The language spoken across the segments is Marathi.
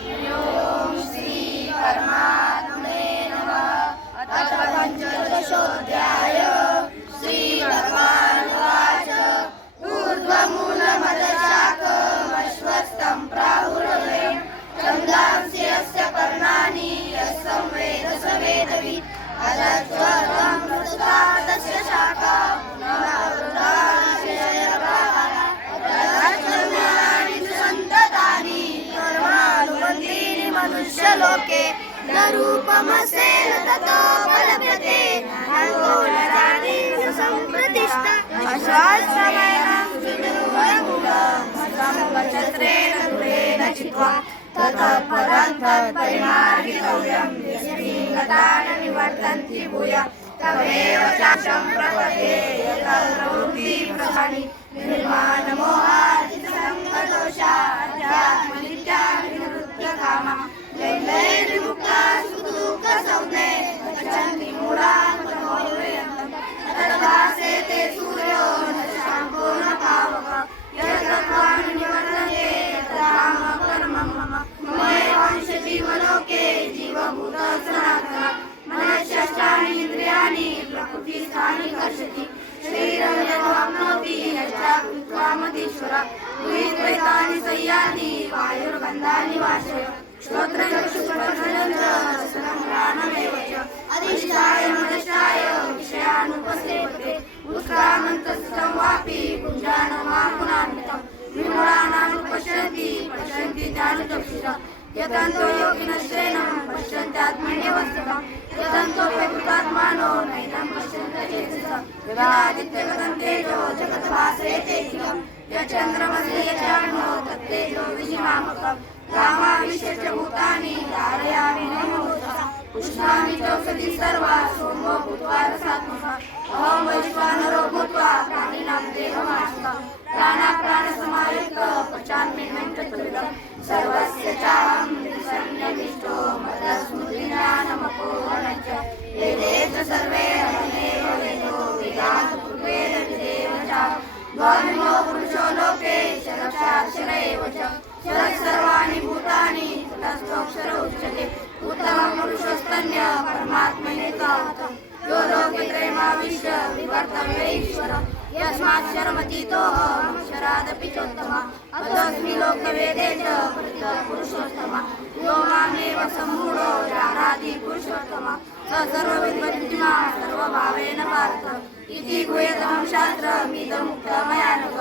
ओम श्री परमात्मने नमः। अथ पंचदशोऽध्याय। श्री भगवानुवाच ऊर्ध्वमूलमदशाकमश्वत्थं प्राहुरव्ययं छन्दांसि यस्य पर्णानि यस्तं वेद स वेदवित् अदत्त्वं प्रसुता तस्य शाखा पुनः वृद्धाश्रयप्रहारा अदत्त्वज्ञानानि च सन्ततानि कर्मानुबन्धीनि मनुष्यलोके न रूपमस्येन ततो बलभ्यते नान्तो न जाने स सम्प्रतिष्ठा अश्वाश्रमेण सुविदुर्मूलम् सम्पचत्रेण दूरेण चित्वा ततः परं तत्परिमार्गितव्यं यस्मिन् गता न निवर्तन्ति भूयः तमेव चाशं प्रपद्ये यतः प्रवृत्तिप्रधानी निर्माणमोहादिसङ्गदोषा अध्यात्मनित्या विनिवृत्तकामा द्वैर्विमुक्ता सुखदुःखसंज्ञे गच्छन्ति मूढान् तमोयुर्यन्तं तद्भासेते सूर्यो न शाम्पो न पावकः यद्गत्वा न निवर्तन्ते तद्धाम परमं मम ममेवांशजीवलोके जीवभूतः सनातनः मनश्चष्टानि इन्द्रियाणि प्रकृतिस्थानि कर्षति शरीरं यद्वाप्नोति यच्चाकृत्वामतीश्वरः द्वैतानि संयाति वायुर्गन्धानि वाशय श्रोत्रचक्षुस्पर्शनं च रसनं घ्राणमेव च अधिष्ठाय मनश्चाय विषयानुपसेवते उत्क्रामन्तस्थितं वापि पुञ्जानमापुनान्वितं विमूढानानुपश्यन्ति पश्यन्ति ज्ञानचक्षुषा यतन्तो योगिनश्चैनं पश्यन्त्यात्मन्यवस्थितं यतन्तोऽप्यकृतात्मानो नैनं पश्यन्तचेतसः यदादित्यगतं तेजो जगद्भासयतेऽखिलं यच्चन्द्रमसि यच्चाग्नो तत्तेजो विजिमामकं गामाविश्य च भूतानि धारयामि नमोऽस्तः उष्णामि चौषधि सर्वा सोमो भूत्वा रसात्मकः अहं वैश्वानरो भूत्वा प्राणिनां देहमाश्रितः प्राणाप्राणसमायुक्तः पचाम्यन्नं चतुर्विधं सर्वस्य चाहं सन्निविष्टो मदस्मृतिज्ञानमपोहनं च वेदे च सर्वे अहमेव वेदो वेदान्तपूर्वेदविदेव च द्वाविमो पुरुषो लोके क्षरक्षाक्षर एव च क्षरः सर्वाणि भूतानि ततस्तोऽक्षर उच्यते उत्तमं पुरुषस्तन्य परमात्मनेतावतं यो लोके त्रयमाविश्य विवर्तव्य ईश्वरः यस्माक्षरमतीतोऽहम् अक्षरादपि चोत्तमः अतोऽस्मि लोकवेदे च परितः पुरुषोत्तमः यो मामेव सम्मूढो जानाति पुरुषोत्तमः स सर्वविद्वद्बुद्धिमान् सर्वभावेन भारत इति गुह्यतमं शास्त्रमिदमुक्तं मया नघ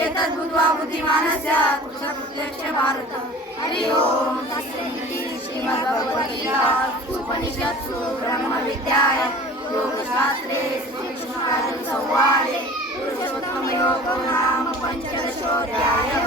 एतद्बुद्ध्वा बुद्धिमानः स्यात् कृतकृत्यश्च भारत। हरि ओम तत्सदिति श्रीमद्भगवद्गीतासु उपनिषत्सु ब्रह्मविद्यायां योगशास्त्रे श्रीकृष्णार्जुनसंवादे पुरुषोत्तमयोगो नाम पंचदशोऽध्यायः।